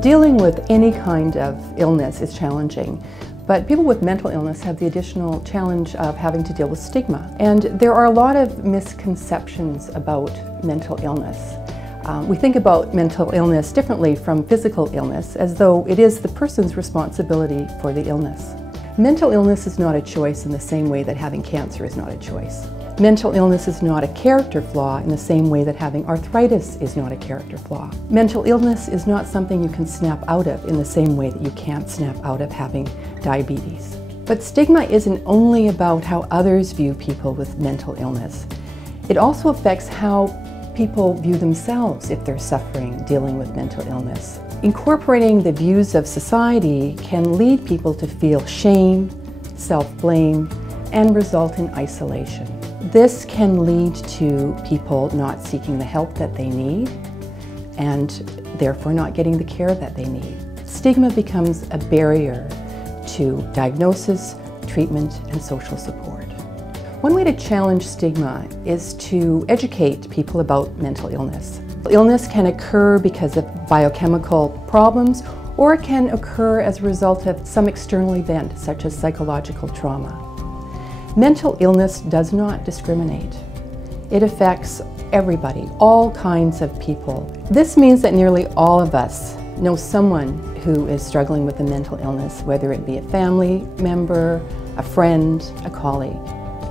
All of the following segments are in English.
Dealing with any kind of illness is challenging, but people with mental illness have the additional challenge of having to deal with stigma. And there are a lot of misconceptions about mental illness. We think about mental illness differently from physical illness, as though it is the person's responsibility for the illness. Mental illness is not a choice in the same way that having cancer is not a choice. Mental illness is not a character flaw in the same way that having arthritis is not a character flaw. Mental illness is not something you can snap out of in the same way that you can't snap out of having diabetes. But stigma isn't only about how others view people with mental illness. It also affects how people view themselves if they're suffering, dealing with mental illness. Incorporating the views of society can lead people to feel shame, self-blame, and result in isolation. This can lead to people not seeking the help that they need and therefore not getting the care that they need. Stigma becomes a barrier to diagnosis, treatment, and social support. One way to challenge stigma is to educate people about mental illness. Illness can occur because of biochemical problems, or it can occur as a result of some external event, such as psychological trauma. Mental illness does not discriminate. It affects everybody, all kinds of people. This means that nearly all of us know someone who is struggling with a mental illness, whether it be a family member, a friend, a colleague.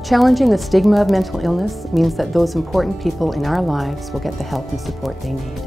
Challenging the stigma of mental illness means that those important people in our lives will get the help and support they need.